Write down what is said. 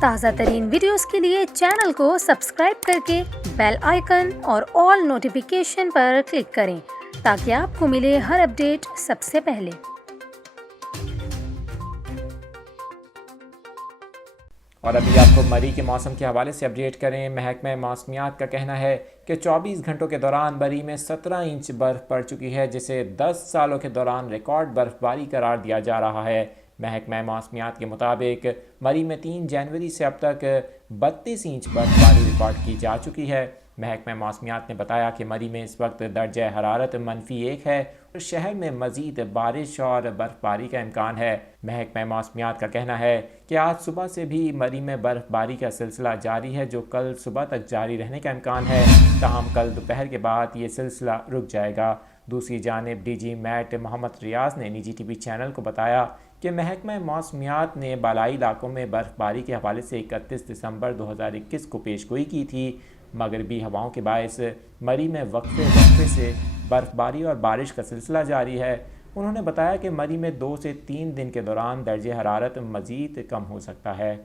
تازہ ترین ویڈیوز کے لیے چینل کو سبسکرائب کر کے بیل آئیکن اور آل نوٹیفیکیشن پر کلک کریں تاکہ آپ کو ملے ہر اپڈیٹ سب سے پہلے۔ اور ابھی آپ کو مری کے موسم کے حوالے سے اپڈیٹ کریں۔ محکمہ موسمیات کا کہنا ہے کہ 24 گھنٹوں کے دوران مری میں 17 انچ برف پڑ چکی ہے، جسے 10 سالوں کے دوران ریکارڈ برف باری قرار دیا جا رہا ہے۔ محکمہ موسمیات کے مطابق مری میں 3 جنوری سے اب تک 32 انچ برف باری ریکارڈ کی جا چکی ہے۔ محکمہ موسمیات نے بتایا کہ مری میں اس وقت درجہ حرارت -1 ہے اور شہر میں مزید بارش اور برف باری کا امکان ہے۔ محکمہ موسمیات کا کہنا ہے کہ آج صبح سے بھی مری میں برف باری کا سلسلہ جاری ہے، جو کل صبح تک جاری رہنے کا امکان ہے، تاہم کل دوپہر کے بعد یہ سلسلہ رک جائے گا۔ دوسری جانب ڈی جی میٹ محمد ریاض نے نجی ٹی وی چینل کو بتایا کہ محکمہ موسمیات نے بالائی علاقوں میں برف باری کے حوالے سے 31 دسمبر 2021 کو پیشگوئی کی تھی۔ مغربی ہواؤں کے باعث مری میں وقفے سے برف باری اور بارش کا سلسلہ جاری ہے۔ انہوں نے بتایا کہ مری میں 2 سے 3 دن کے دوران درجہ حرارت مزید کم ہو سکتا ہے۔